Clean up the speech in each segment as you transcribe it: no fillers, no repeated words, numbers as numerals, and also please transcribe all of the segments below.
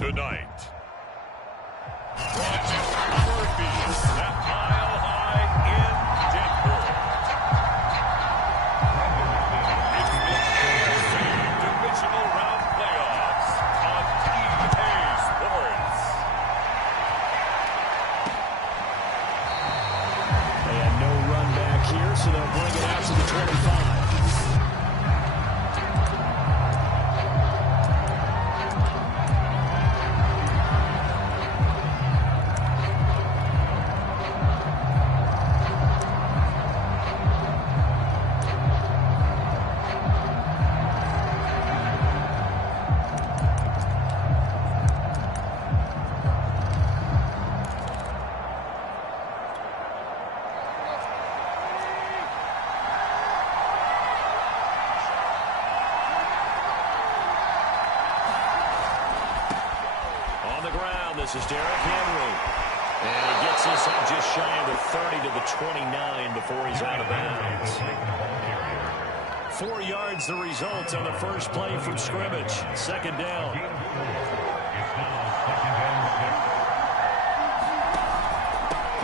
tonight. Murphy, that mile high in Denver. It's the AFC Divisional Round Playoffs on EA Sports. They had no run back here, so they'll bring it out to the 25. This is Derrick Henry. And he gets this up just shy of the 30 to the 29 before he's out of bounds. 4 yards the result on the first play from scrimmage. Second down.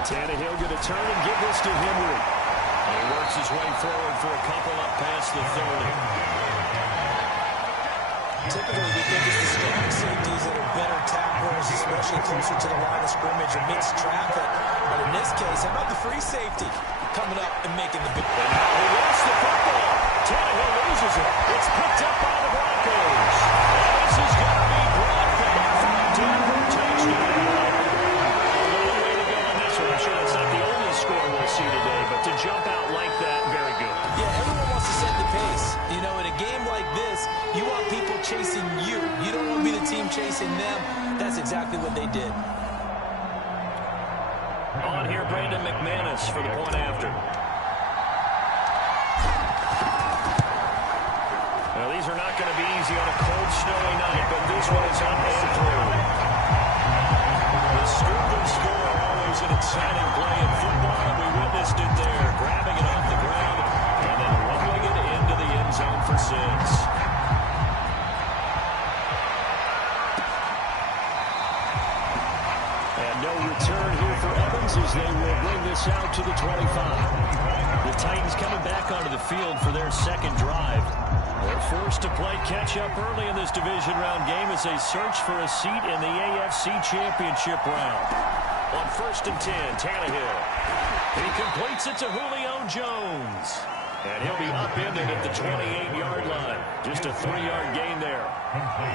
Tannehill going to turn and give this to Henry. And he works his way forward for a couple up past the 30. Typically, we think it's the strong safeties that are better tacklers, especially closer to the line of scrimmage amidst traffic. But in this case, how about the free safety coming up and making the big play? He lost the football. Tannehill loses it. It's picked up by the Broncos. And this is going to be brought back from Denver touchdown. A long way to go on this one. I'm sure that's not the only score we'll see today, but to jump out like that, very good. Yeah, everyone wants to set the pace. You know, in a game like this, you want people chasing you. You don't want to be the team chasing them. That's exactly what they did. On here, Brandon McManus for the point after. Well, these are not going to be easy on a cold, snowy night, but this one is up and through. The scoop and score, always an exciting play in football, and we witnessed it there, grabbing it off the ground and then rolling it into the end zone for 6. No return here for Evans as they will bring this out to the 25. The Titans coming back onto the field for their second drive. They're forced to play catch-up early in this division round game as they search for a seat in the AFC Championship round. On 1st and 10, Tannehill. He completes it to Julio Jones. And he'll be up in it at the 28-yard line. Just a 3-yard gain there.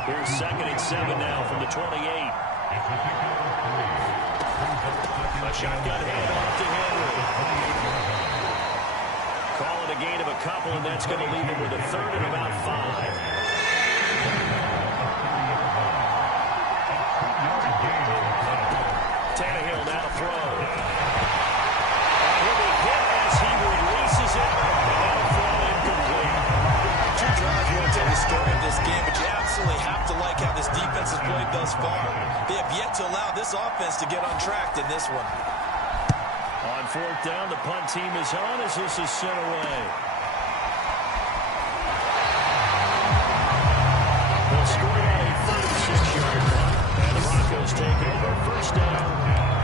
Here's 2nd and 7 now from the 28. A shotgun handoff to Henry. Call it a gain of a couple, and that's going to leave him with a 3rd and about 5. Tannehill now to throw. He'll be hit as he releases it, and a throw incomplete. 2 drives won't tell the story of this game, but you absolutely have to like how this defense has played thus far. They have yet to allow this offense to get on track in this one. On 4th down, the punt team is on as this is sent away. They'll score on a 36-yard punt, and the Broncos take over 1st down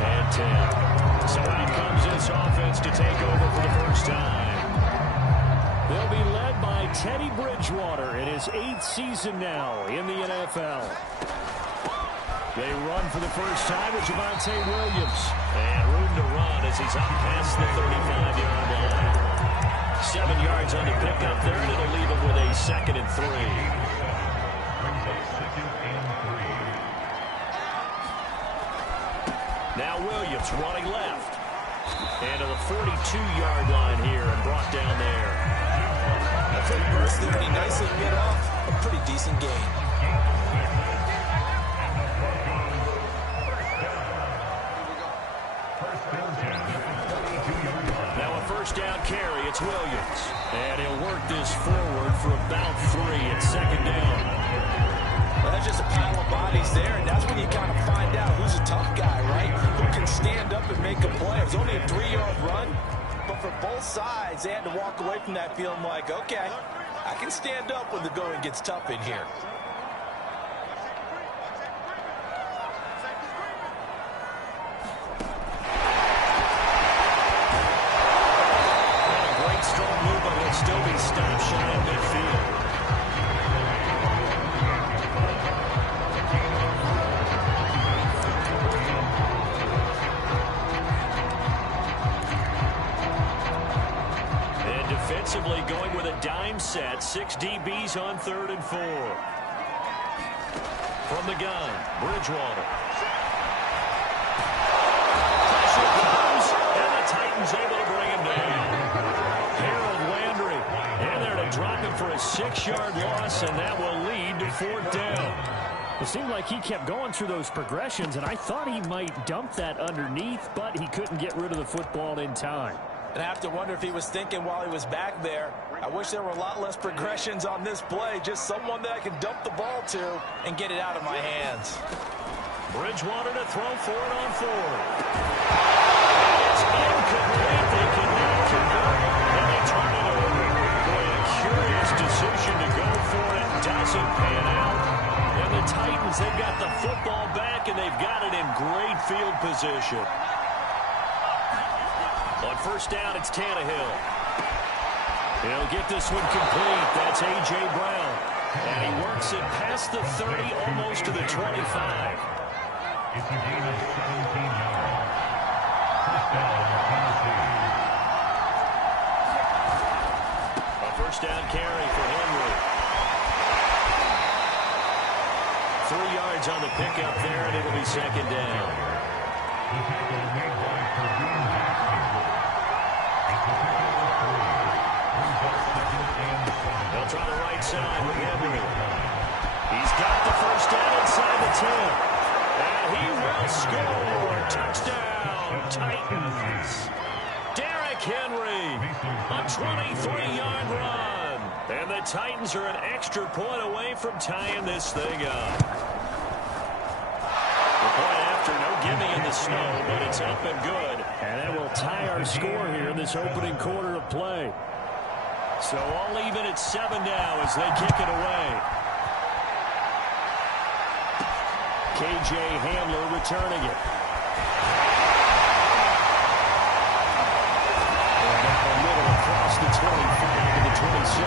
and 10. So out comes this offense to take over for the first time. They'll be led by Teddy Bridgewater in his 8th season now in the NFL. They run for the first time with Javonte Williams. And room to run as he's up past the 35-yard line. 7 yards on the pickup there, and it'll leave him with a 2nd and 3. Now Williams running left. And to the 42-yard line here and brought down there. A quick burst there, and he nicely bit off a pretty decent gain. Now a 1st down carry, it's Williams. And he'll work this forward for about 3 at 2nd down. Well, that's just a pile of bodies there, and that's when you kind of find out who's a tough guy, right? Who can stand up and make a play. It was only a 3-yard run, but for both sides, they had to walk away from that feeling like, okay, I can stand up when the going gets tough in here. still be stopped shy of midfield. And defensively going with a dime set. 6 DBs on 3rd and 4. From the gun, Bridgewater. Pressure comes, and the Titans able to bring him down. Harold Landry in there to drop him for a 6-yard loss, and that will lead to 4th down. It seemed like he kept going through those progressions, and I thought he might dump that underneath, but he couldn't get rid of the football in time. And I have to wonder if he was thinking while he was back there, I wish there were a lot less progressions on this play. Just someone that I can dump the ball to and get it out of my hands. Bridgewater to throw for it on 4th. It's incomplete. They could not convert it, and they turn it over. Boy, a curious decision to go for it. Doesn't pan out. And the Titans, they've got the football back, and they've got it in great field position. On 1st down, it's Tannehill. He'll get this one complete. That's A.J. Brown. And he works it past the 30, almost to the 25. It's a gain of 17 yards. 1st down, Tennessee. A 1st down carry for Henry. 3 yards on the pickup there, and it'll be 2nd down. The tackle made by Kareem Jackson. They'll try the right side with Henry. He's got the 1st down inside the 10. And he will score. Touchdown, Titans. Derrick Henry, a 23-yard run. And the Titans are an extra point away from tying this thing up. The point after, no gimme in the snow, but it's up and good. And that will tie our score here in this opening quarter of play. So all even at 7 now as they kick it away. K.J. Hamler returning it. And up a little across the 25 to the 27.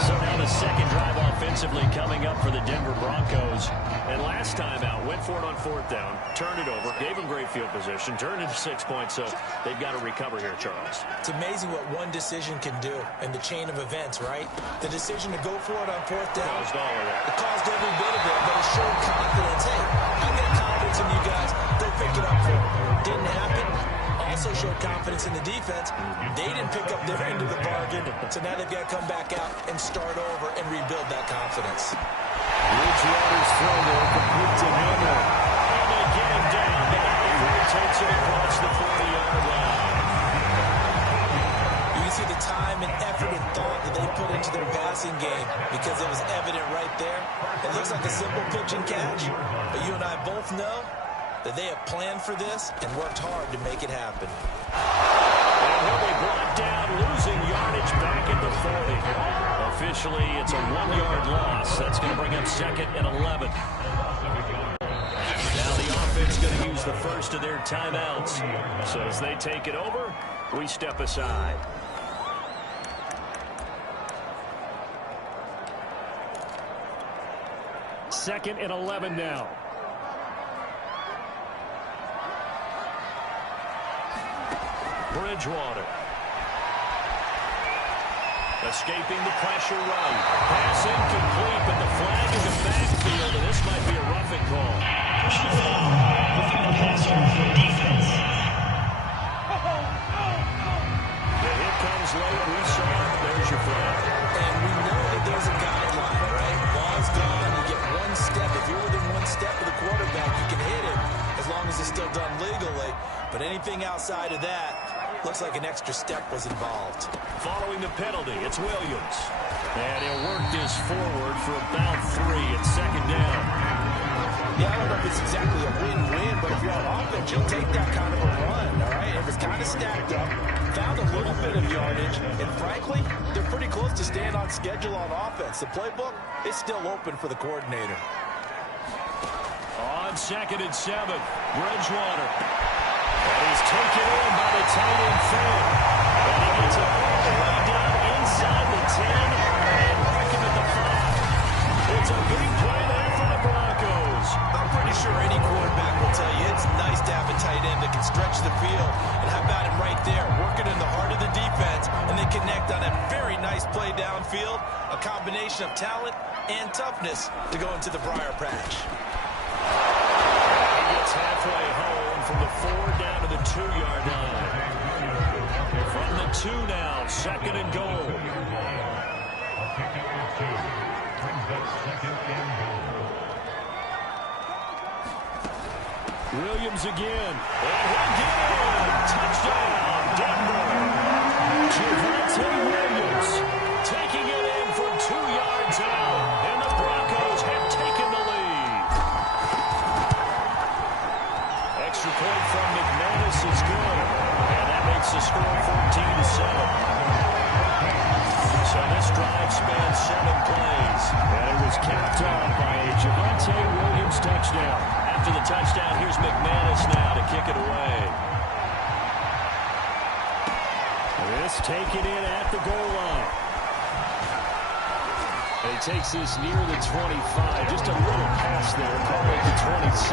So now the 2nd drive offensively coming up for the Denver Broncos. And last time out, went for it on 4th down, turned it over, gave them great field position, turned it to 6 points, so they've got to recover here, Charles. It's amazing what one decision can do in the chain of events, right? The decision to go for it on 4th down. Caused all of that. It caused every bit of it, but it showed confidence. Hey, I got confidence in you guys. Go pick it up for it. Didn't happen. Also showed confidence in the defense. They didn't pick up their end of the bargain, so now they've got to come back out and start over and rebuild that confidence. Bridgewater's throw there, complete to Hamler. And they get him down, but he takes it across the 40-yard line. You can see the time and effort and thought that they put into their passing game because it was evident right there. It looks like a simple pitch and catch, but you and I both know that they have planned for this and worked hard to make it happen. And he'll be brought down, losing yardage back at the 40. Officially, it's a 1-yard loss. That's going to bring up 2nd and 11. Now the offense going to use the first of their timeouts. So as they take it over, we step aside. Second and 11 now. Bridgewater. Escaping the pressure right. Pass incomplete, but the flag in the backfield, and this might be a roughing call. Personal foul. Roughing the passer for defense. The hit comes late. We saw it. There's your flag. And we know that there's a guideline, right? Ball's gone. You get 1 step. If you're within 1 step of the quarterback, you can hit it as long as it's still done legally. But anything outside of that, looks like an extra step was involved. Following the penalty, it's Williams. And he'll work this forward for about 3 at 2nd down. Yeah, I don't know if it's exactly a win-win, but if you're on offense, you'll take that kind of a run, all right? If it's kind of stacked up, found a little bit of yardage, and frankly, they're pretty close to staying on schedule on offense. The playbook is still open for the coordinator. On 2nd and 7, Bridgewater. And he's taken in by the tight end Finn. And he gets it all the way down inside the 10 and mark him at the 5. It's a big play there for the Broncos. I'm pretty sure any quarterback will tell you it's nice to have a tight end that can stretch the field. And how about him right there, working in the heart of the defense, and they connect on a very nice play downfield, a combination of talent and toughness to go into the briar patch. He gets halfway home from the 4 down to the 2-yard line. From the 2 now, 2nd and goal. Williams again. And he'll get in. Touchdown, Denver. Javonte Williams taking it in from 2 yards out. And the Broncos have taken the lead. Extra point from McManus is good. And that makes the score 14-7. So this drive spans 7 plays. And it was capped off by a Javonte Williams touchdown. After the touchdown, here's McManus now to kick it away. This taken in at the goal line. And he takes this near the 25. Just a little pass there, call it the 26.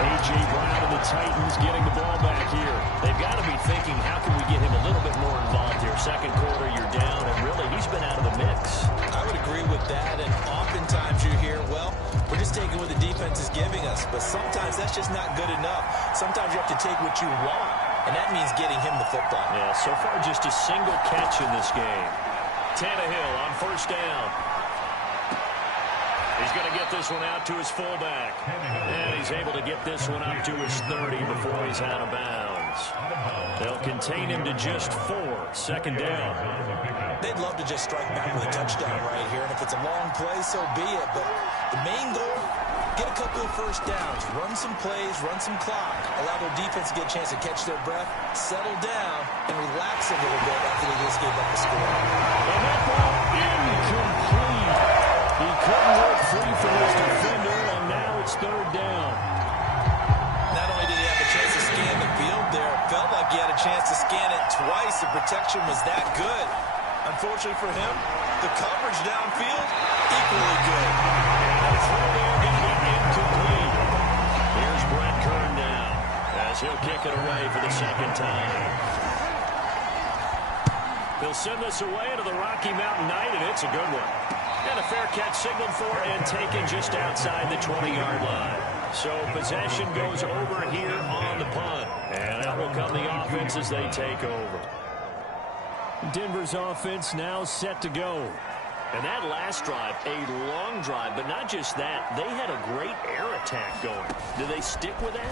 A.J. Brown and the Titans getting the ball back here. They've got to be thinking, how can we get him a little bit more involved here? Second quarter, you're down, and really, he's been out of the mix. I would agree with that, and oftentimes you hear, well, we're just taking what the defense is giving us, but sometimes that's just not good enough. Sometimes you have to take what you want, and that means getting him the football. Yeah, so far just a single catch in this game. Tannehill on 1st down. He's going to get this one out to his fullback. And he's able to get this one up to his 30 before he's out of bounds. They'll contain him to just 4. 2nd down. They'd love to just strike back with a touchdown right here, and if it's a long play, so be it. But the main goal, get a couple of 1st downs, run some plays, run some clock, allow their defense to get a chance to catch their breath, settle down, and relax a little bit after they just gave up the score. And that ball incomplete. He couldn't work free from his defender, and now it's 3rd down. Not only did he have a chance to scan the field there, it felt like he had a chance to scan it twice. The protection was that good. Unfortunately for him, the coverage downfield, equally good. And the throw there going to be incomplete. Here's Brett Kern now, as he'll kick it away for the 2nd time. He'll send this away to the Rocky Mountain Knight, and it's a good one. And a fair catch signaled for and taken just outside the 20-yard line. So possession goes over here on the punt. And out will come the offense as they take over. Denver's offense now set to go. And that last drive, a long drive, but not just that. They had a great air attack going. Do they stick with that?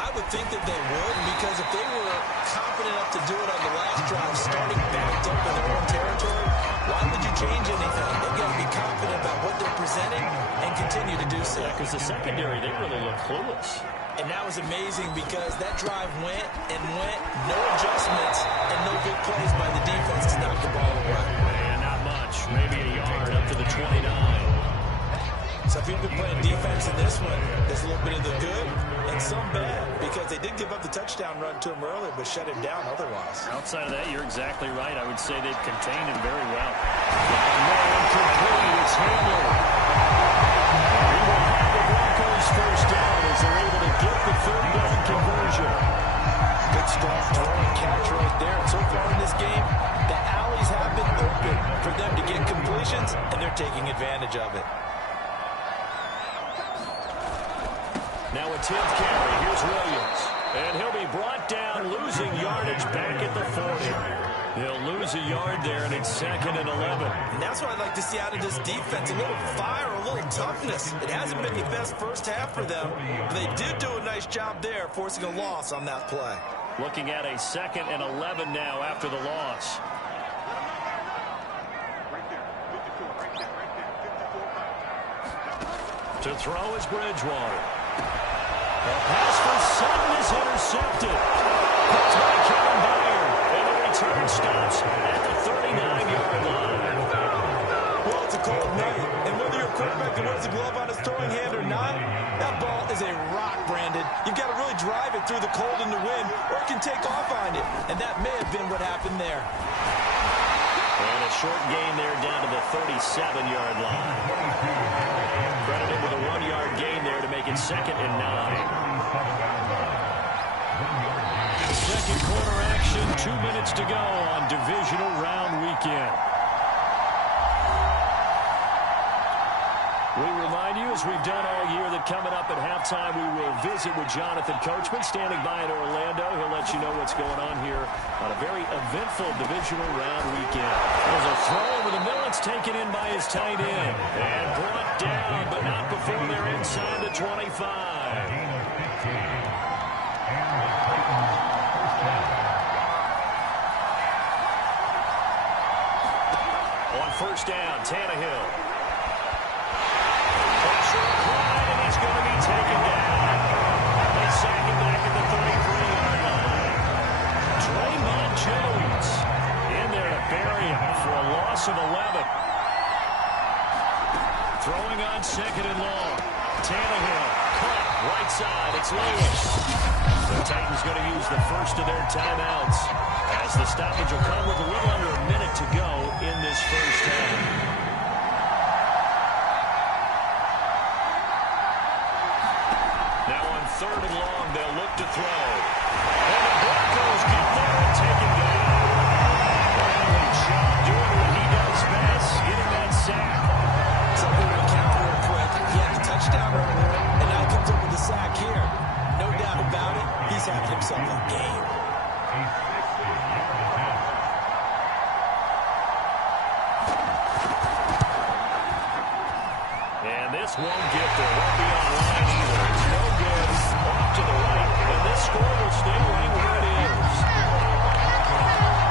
I would think that they would, because if they were confident enough to do it on the last drive, starting backed up in their own territory, why would you change anything? They've got to be confident about what they're presenting and continue to do so. Because the secondary, they really look clueless. And that was amazing because that drive went and went, no adjustments, and no good plays by the defense to knock the ball away. And not much, maybe a yard up to the 29. So if you've been playing defense in this one, there's a little bit of the good and some bad, because they did give up the touchdown run to him earlier, but shut him down otherwise. Outside of that, you're exactly right. I would say they've contained him very well. Incomplete. It's Hamler. We will have the Broncos 1st down as they're able to get the 3rd down conversion. Good strong throw and catch right there. And so far in this game, the alleys have been open for them to get completions, and they're taking advantage of it. Now a 10th carry. Here's Williams. And he'll be brought down, losing yardage back at the 40. They'll lose a yard there, and it's 2nd and 11. And that's what I'd like to see out of this defense. A little fire, a little toughness. It hasn't been the best first half for them, but they did do a nice job there, forcing a loss on that play. Looking at a 2nd and 11 now after the loss. To throw is Bridgewater. A pass for 7 is intercepted. Caught by Kevin Byard. And the return stops at the 39-yard line. Well, it's a cold night, and whether your quarterback wears a glove on his throwing hand or not, That ball is a rock, Brandon. You've got to really drive it through the cold and the wind, or it can take off on you. And that may have been what happened there. And a short gain there down to the 37-yard line. Credited with a 1-yard gain there to make it 2nd and 9. Second quarter action, 2 minutes to go on divisional round weekend. We remind you, as we've done all year, that coming up at halftime, we will visit with Jonathan Coachman, standing by in Orlando. He'll let you know what's going on here on a very eventful divisional round weekend. There's a throw over the middle. It's taken in by his tight end. And brought down, but not before they're inside the 25. On first down, Tannehill. Pressure applied, and he's going to be taken down. They sack him back at the 33-yard line. Draymond Jones in there to bury him for a loss of 11. Throwing on 2nd and long. Tannehill, caught, right side, it's Lewis. The Titans going to use the first of their timeouts, as the stoppage will come with a little under a minute to go in this first half. Now on 3rd and long, they'll look to throw. And the Broncos get there and take it down. Bradley Chubb doing what he does best, getting that sack. Something to count real quick. He had the touchdown earlier, and now comes up with the sack here. No doubt about it, he's having himself a game. And this won't get there. Won't be online either. It's no good. Off to the right. And this score will stay right where it is.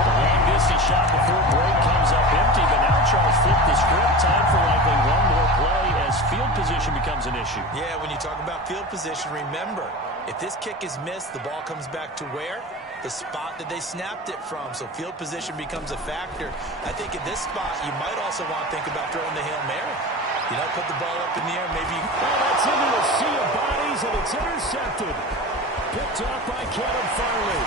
The long distance shot before break comes up empty, but now Charles flipped the script. Time for likely one more play as field position becomes an issue. Yeah, when you talk about field position, remember, if this kick is missed, the ball comes back to where? The spot that they snapped it from. So field position becomes a factor. I think in this spot, you might also want to think about throwing the Hail Mary. You know, put the ball up in the air, maybe. Well, that's into a sea of bodies, and it's intercepted. Picked off by Kevin Farley.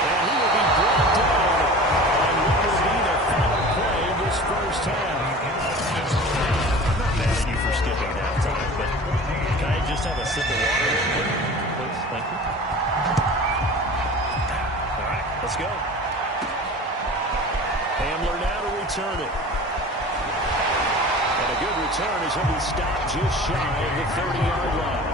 And he will be brought down on what will be the final play of this first half. I'm not mad at you for skipping halftime, but can I just have a sip of water real quick, please? Thank you. All right, let's go. Hamler now to return it. And a good return as he'll be stopped just shy of the 30-yard line.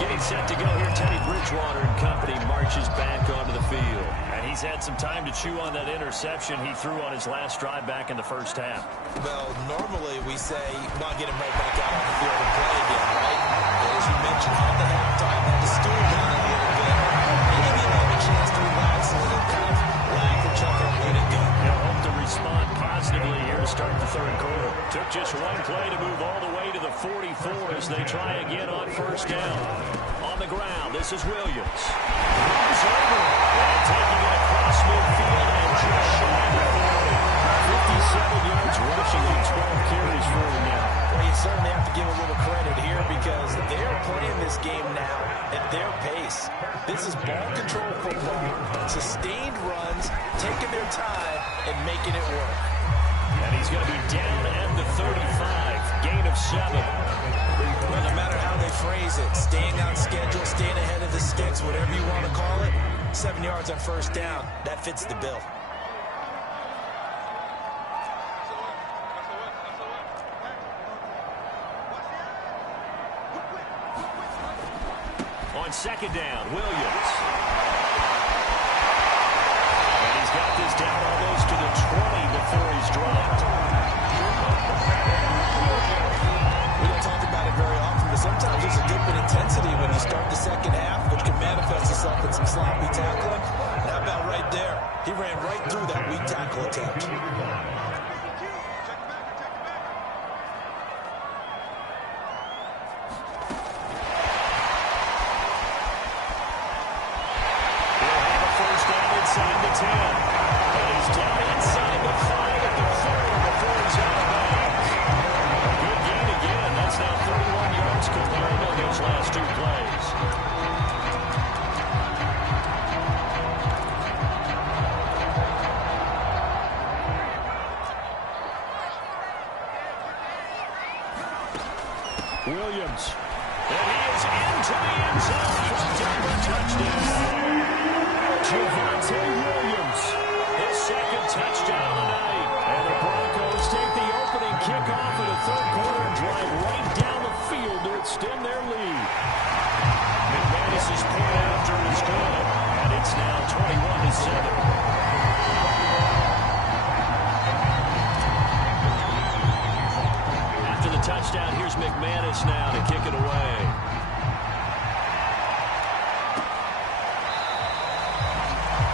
Getting set to go here, Teddy Bridgewater and company marches back onto the field. And he's had some time to chew on that interception he threw on his last drive back in the first half. Well, normally we say, well, get him right back out on the field and play again, right? But as you mentioned, at the halftime, had to stool down a little bit. Maybe give him a chance to relax a little, kind of laugh and chuckle and let it go. He'll hope to respond positively here to start the third quarter. Took just one play to move all the way to the 44 as they try again on first down. On the ground, this is Williams. Moves over and taking it across midfield and just shy of 40. 57 yards rushing on 12 carries for him now. Well, you certainly have to give a little credit here because they're playing this game now at their pace. This is ball control football, sustained runs, taking their time and making it work. And he's going to be down at the 35, gain of 7. Well, no matter how they phrase it, staying on schedule, staying ahead of the sticks, whatever you want to call it, 7 yards on first down, that fits the bill. On second down, Williams. And he's got this down almost to the 20 before he's dropped. We don't talk about it very often, but sometimes there's a dip in intensity when you start the second half, which can manifest itself in some sloppy tackling. And how about right there? He ran right through that weak tackle attempt. Inside the 10. And he's down Williams. And he is into the end zone for a touchdown. Javonte Williams, his second touchdown tonight. And the Broncos take the opening kickoff of the third quarter and drive right down the field to extend their lead. McManus's point after is good, and it's now 21-7. After the touchdown, here's McManus now to kick it away.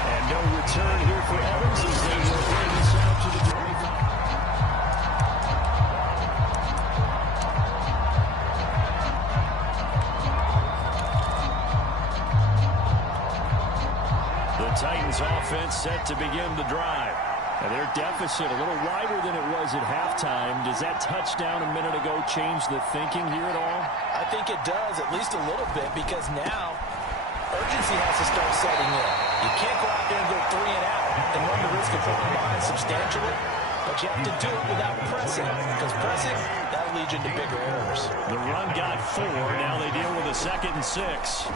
And no return here for Evans as they will bring this out to the 25. The Titans offense set to begin the drive. And their deficit a little wider than it was at halftime. Does that touchdown a minute ago change the thinking here at all? I think it does, at least a little bit, because now urgency has to start setting in. You can't go out there and go 3 and out and run the risk of falling behind substantially, but you have to do it without pressing, because pressing, that'll lead you into bigger errors. The run got 4. Now they deal with a 2nd and 6.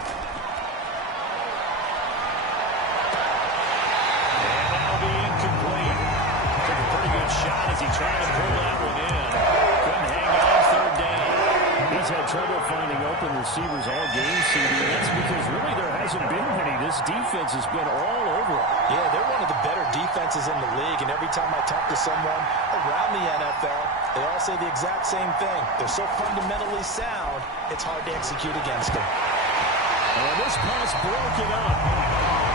Shot as he tried to pull that one in. Couldn't hang on 3rd down. He's had trouble finding open receivers all game, CD. That's because really there hasn't been many. This defense has been all over it. Yeah, they're one of the better defenses in the league, and every time I talk to someone around the NFL, they all say the exact same thing. They're so fundamentally sound, it's hard to execute against them. This pass broken up.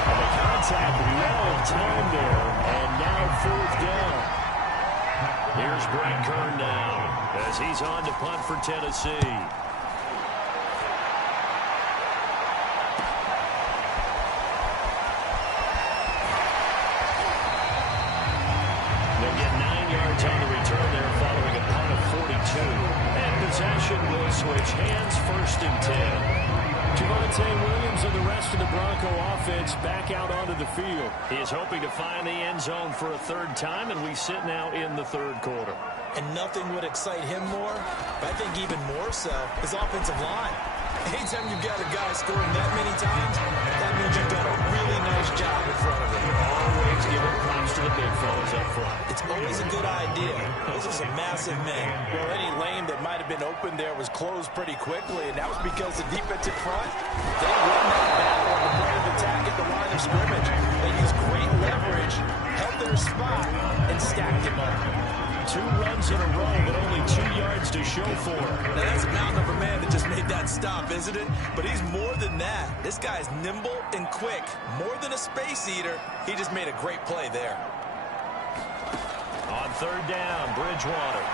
And the contact well timed there, and now 4th down. Here's Brett Kern now as he's on to punt for Tennessee. They'll get 9 yards on the return there following a punt of 42. And possession will switch hands, 1st and 10. Javonte Williams and the rest of the Bronco offense back out onto the field. He is hoping to find the end zone for a 3rd time, and we sit now in the 3rd quarter. And nothing would excite him more, but I think even more so, his offensive line. Anytime you've got a guy scoring that many times, that means you've done a really nice job in front of him. Always giving props to the big fellas up front. It's always a good idea. Those are some massive men. Well, any lane that might have been open there was closed pretty quickly, and that was because the defensive front, they won that battle on the point of attack at the line of scrimmage. They used great leverage, held their spot, and stacked him up. 2 runs in a row, but only 2 yards to show for it. Now, that's a mountain of a man that just made that stop, isn't it? But he's more than that. This guy's nimble and quick. More than a space eater, he just made a great play there. On 3rd down, Bridgewater.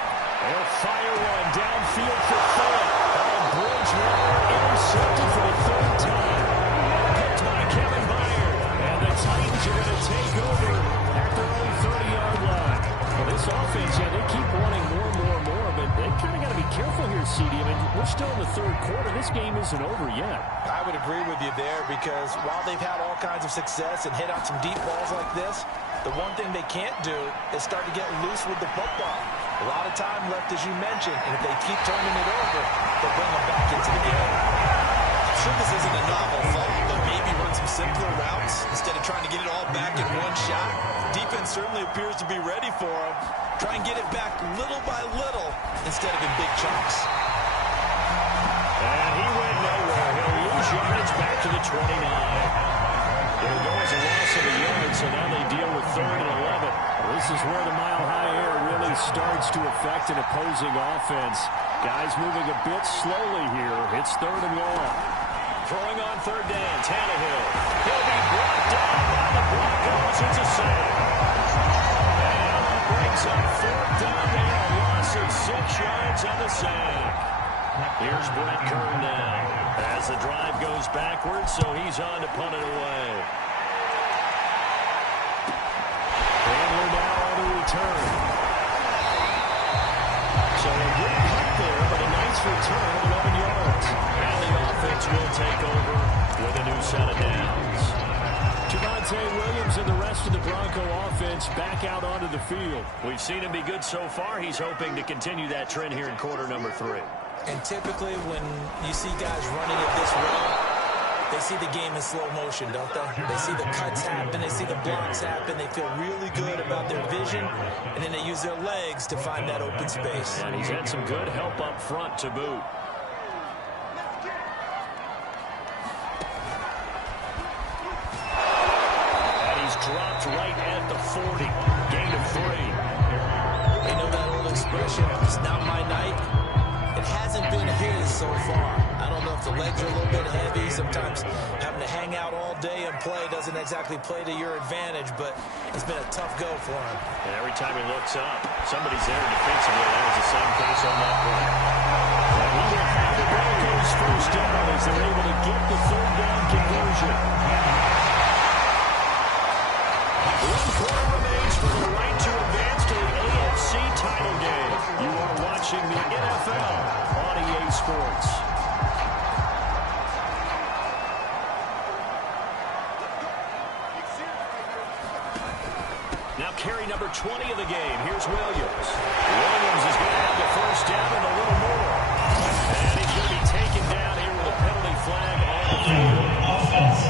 They'll fire one downfield for Phillip. And Bridgewater intercepted for the 3rd time. Picked by Kevin Byard. And the Titans are going to take over at their own 30-yard line. Well, this offense, yeah, they keep wanting more, but they kind of got to be careful here, CD. I mean, we're still in the 3rd quarter. This game isn't over yet. I would agree with you there because while they've had all kinds of success and hit on some deep balls like this, the one thing they can't do is start to get loose with the football. A lot of time left, as you mentioned, and if they keep turning it over, they'll bring them back into the game. I'm sure this isn't a novel thought, but maybe run some simpler routes instead of trying to get it all back in one shot. Defense certainly appears to be ready for them. Try and get it back little by little instead of in big chunks. And he went nowhere. He'll lose yardage back to the 29. It'll go as a loss of a yard, so now they deal with 3rd and 11. This is where the mile-high air really starts to affect an opposing offense. Guys moving a bit slowly here. It's 3rd and long. Throwing on 3rd down, Tannehill. He'll be brought down by the Broncos. It's a sack. And that brings up 4th down there. A loss of 6 yards on the sack. Here's Brett Kern now as the drive goes backwards, so he's on to punt it away. Handler now on the return. So a good punt there, but a nice return of 11 yards. And the offense will take over with a new set of downs. Javonte Williams and the rest of the Bronco offense back out onto the field. We've seen him be good so far. He's hoping to continue that trend here in quarter number 3. And typically when you see guys running it this way, they see the game in slow motion, don't they? They see the cuts happen, they see the blocks happen, they feel really good about their vision, and then they use their legs to find that open space. And he's had some good help up front to boot. And he's dropped right at the 40. Gain of 3. You know that old expression, it's not my night? It hasn't been his so far. I don't know if the legs are a little bit heavy. Sometimes having to hang out all day and play doesn't exactly play to your advantage, but it's been a tough go for him. And every time he looks up, somebody's there defensively. That was the same case on that play. And he will have the Broncos first down as they're able to get the third down conversion. 1 quarter remains for the right to advance to the AFC title game. You are watching the NFL on EA Sports. Now carry number 20 of the game. Here's Williams. Williams is going to have the first down and a little more. And he's going to be taken down here with a penalty flag on the field. Offense.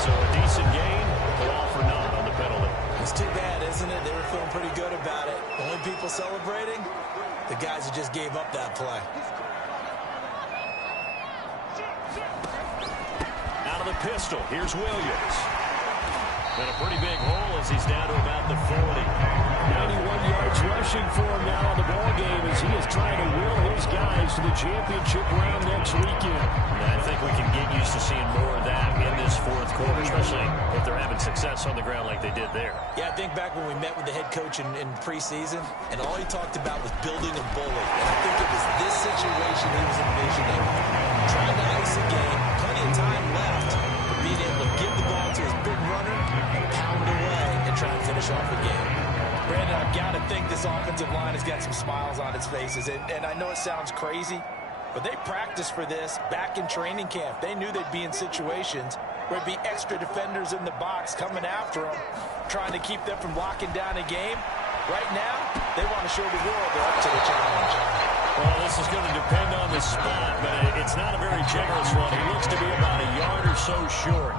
So a decent gain, but all for naught on the penalty. It's too bad, isn't it? They were feeling pretty good about it. The only people celebrating, the guys who just gave up that play. Out of the pistol, here's Williams. And a pretty big hole as he's down to about the 40. 91 yards rushing for him now on the ball game as he is trying to will his guys to the championship round next weekend. And I think we can get used to seeing more of that in this fourth quarter, especially if they're having success on the ground like they did there. Yeah, I think back when we met with the head coach in preseason, and all he talked about was building a bully. And I think it was this situation he was envisioning. Trying to ice a game, plenty of time left, but being able to give the ball to his big runner and pound away and try and finish off the game. Brandon, I've got to think this offensive line has got some smiles on its faces. And I know it sounds crazy, but they practiced for this back in training camp. They knew they'd be in situations where it'd be extra defenders in the box coming after them, trying to keep them from locking down a game. Right now, they want to show the world they're up to the challenge. Well, this is going to depend on the spot, but it's not a very generous one. He looks to be about a yard or so short.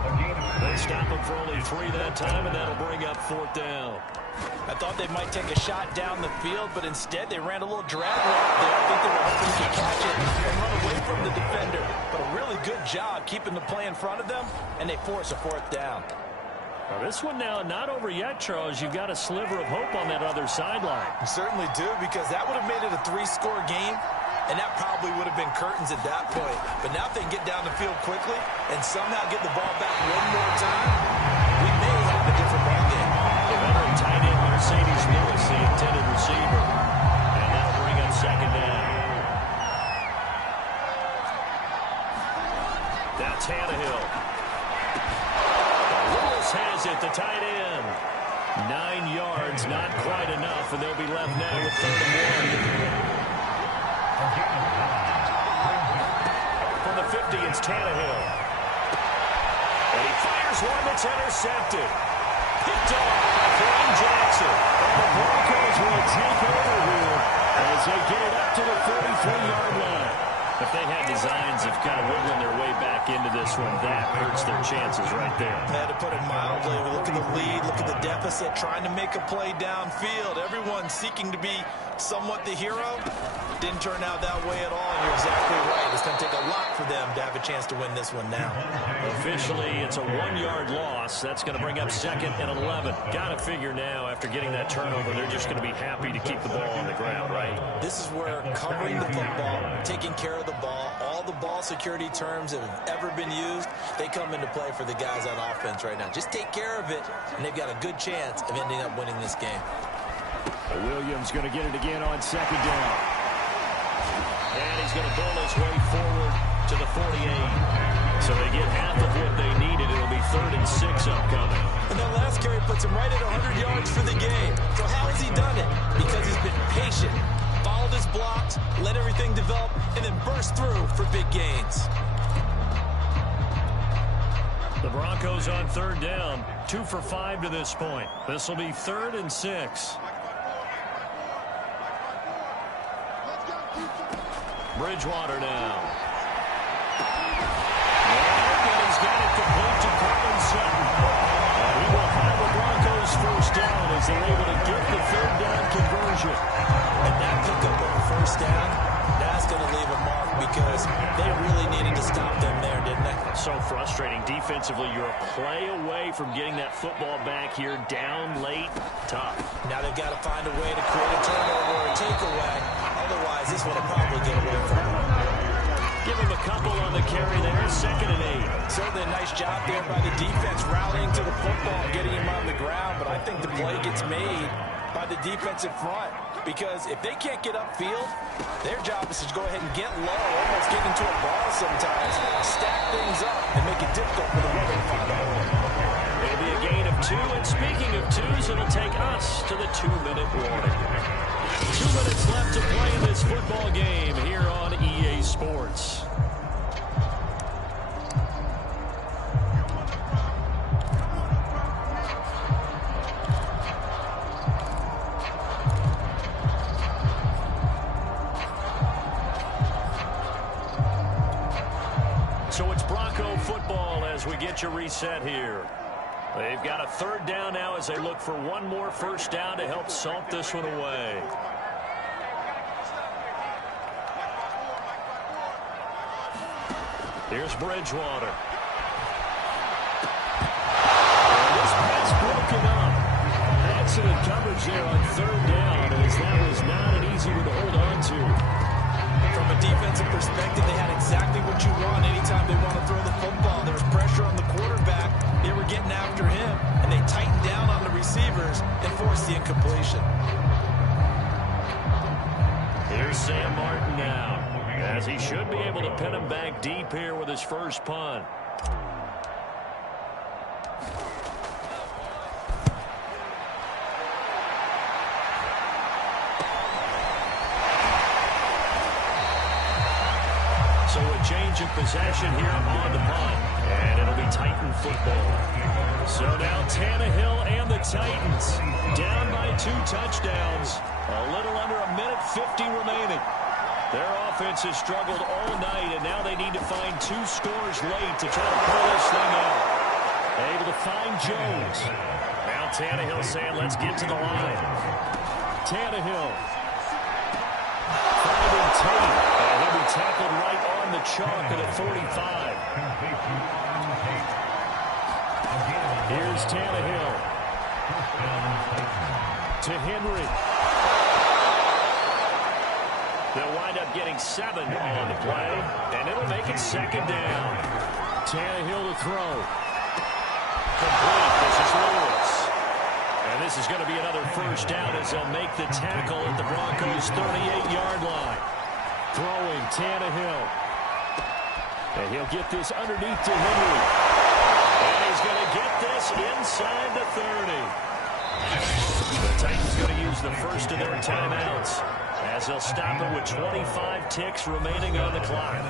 They stop him for only 3 that time, and that'll bring up 4th down. I thought they might take a shot down the field, but instead they ran a little drag route there. I think they were hoping to catch it and run away from the defender. But a really good job keeping the play in front of them, and they force a 4th down. Well, this one now not over yet, Charles. You've got a sliver of hope on that other sideline. You certainly do, because that would have made it a 3-score game, and that probably would have been curtains at that point. But now if they can get down the field quickly and somehow get the ball back one more time, we may have a different ball game. The veteran tight end Mercedes Lewis, the intended receiver. And that'll bring up 2nd down. Now Tannehill. Lewis has it, the tight end. 9 yards, not quite enough, and they'll be left now with 3rd and 1. From the 50, it's Tannehill. And he fires one that's intercepted. Picked off by Dwayne Jackson. And the Broncos will take over here as they get it up to the 43-yard line. If they had designs of kind of wiggling their way back into this one, that hurts their chances right there. Had to put it mildly. We look at the lead, look at the deficit, trying to make a play downfield. Everyone seeking to be somewhat the hero. Didn't turn out that way at all, and you're exactly right. It's going to take a lot for them to have a chance to win this one now. Officially, it's a 1-yard loss. That's going to bring up 2nd and 11. Got to figure now, after getting that turnover, they're just going to be happy to keep the ball on the ground, right? This is where covering the football, taking care of the ball, all the ball security terms that have ever been used, they come into play for the guys on offense right now. Just take care of it, and they've got a good chance of ending up winning this game. Williams going to get it again on 2nd down. And he's going to build his way forward to the 48. So they get half of what they needed. It'll be 3rd and 6 upcoming. And that last carry puts him right at 100 yards for the game. So how has he done it? Because he's been patient, followed his blocks, let everything develop, and then burst through for big gains. The Broncos on 3rd down, 2 for 5 to this point. This will be 3rd and 6. Bridgewater now. And he's got it complete to Cortland Sutton. And he will have the Broncos first down as they're able to get the third down conversion. And that pickup of the first down, that's going to leave a mark because they really needed to stop them there, didn't they? So frustrating. Defensively, you're a play away from getting that football back here down late. Tough. Now they've got to find a way to create a turnover or a takeaway. Otherwise, this one will probably get away from them. Give him a couple on the carry there. 2nd and 8. Certainly a nice job there by the defense, rallying to the football, getting him on the ground. But I think the play gets made by the defensive front. Because if they can't get upfield, their job is to go ahead and get low, almost get into a ball sometimes, stack things up, and make it difficult for the runner to find a hole. It'll be a gain of 2, and speaking of 2s, it'll take us to the 2-minute warning. 2 minutes left to play in this football game here on EA Sports. So it's Bronco football as we get you reset here. They've got a third down now as they look for one more first down to help salt this one away. Here's Bridgewater. And this pass broken up. Excellent coverage there on third down as that was not an easy one to hold on to. From a defensive perspective, they had exactly what you want anytime they want to throw the football. There was pressure on the quarterback. They were getting after him, and they tightened down on the receivers and forced the incompletion. Here's Sam Martin now, as he should be able to pin him back deep here with his first punt. So a change of possession here on the punt, and it'll be Titan football. So now Tannehill and the Titans down by 2 touchdowns. A little under a minute 50 remaining. Their offense has struggled all night, and now they need to find 2 scores late to try to pull this thing out. Able to find Jones. Now Tannehill saying, let's get to the line. Tannehill. Finding Tate. And he'll be tackled right on the chalk at the 45. Here's Tannehill. To Henry. They'll wind up getting 7 on the play, and it'll make it 2nd down. Tannehill to throw. Complete. This is Lewis. And this is going to be another first down as they'll make the tackle at the Broncos' 38-yard line. Throwing Tannehill. And he'll get this underneath to Henry. And he's going to get this inside the 30. The Titans going to use the first of their timeouts as they'll stop it with 25 ticks remaining on the clock.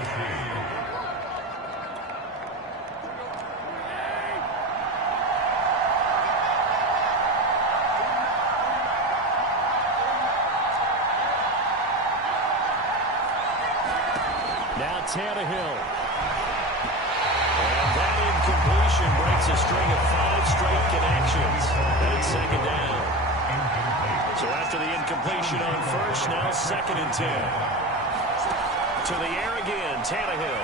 Now Tannehill. And that incompletion breaks a string of 5 straight connections. And it's 2nd down. So after the incompletion on first, now 2nd and 10. To the air again, Tannehill.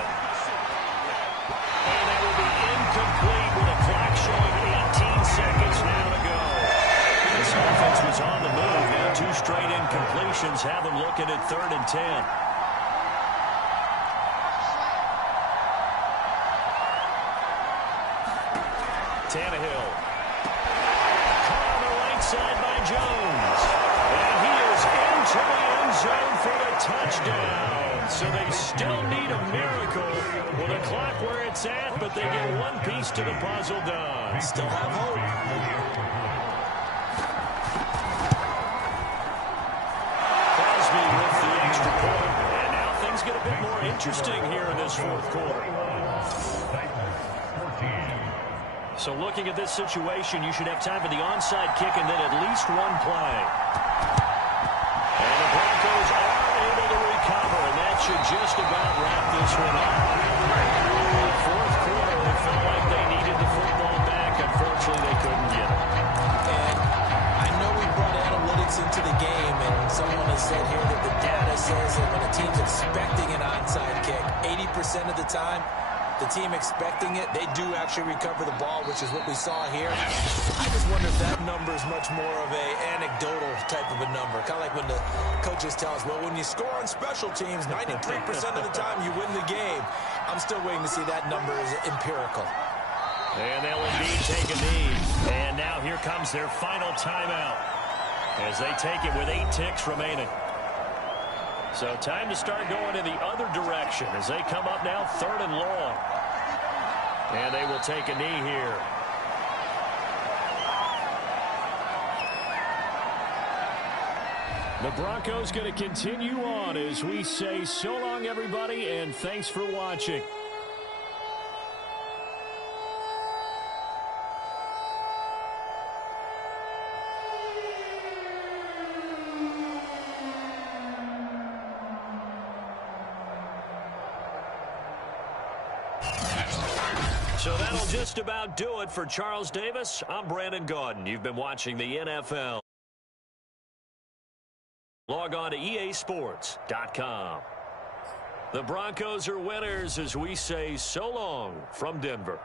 And that will be incomplete with a clock showing 18 seconds now to go. This offense was on the move. Now 2 straight incompletions have them looking at 3rd and 10. Tannehill. Caught on the right side by Jones. And he is into the end zone for the touchdown. So they still need a miracle with a clock where it's at, but they get one piece to the puzzle done. Still have hope. Crosby with the extra point. And now things get a bit more interesting here in this 4th quarter. So looking at this situation, you should have time for the onside kick and then at least 1 play. And the Broncos are able to recover, and that should just about wrap this one up. Fourth quarter, it felt like they needed the football back. Unfortunately, they couldn't get it. And I know we brought analytics into the game, and someone has said here that the data says that when a team's expecting an onside kick, 80% of the time, the team expecting it, they do actually recover the ball, which is what we saw here. I just wonder if that number is much more of a anecdotal type of a number. Kind of like when the coaches tell us, well, when you score on special teams, 93% of the time you win the game. I'm still waiting to see that number is empirical. And they'll indeed take a knee. And now here comes their final timeout as they take it with 8 ticks remaining. So time to start going in the other direction as they come up now 3rd and long. And they will take a knee here. The Broncos going to continue on as we say so long, everybody, and thanks for watching. So that'll just about do it for Charles Davis. I'm Brandon Gaudin. You've been watching the NFL. Log on to easports.com. The Broncos are winners as we say so long from Denver.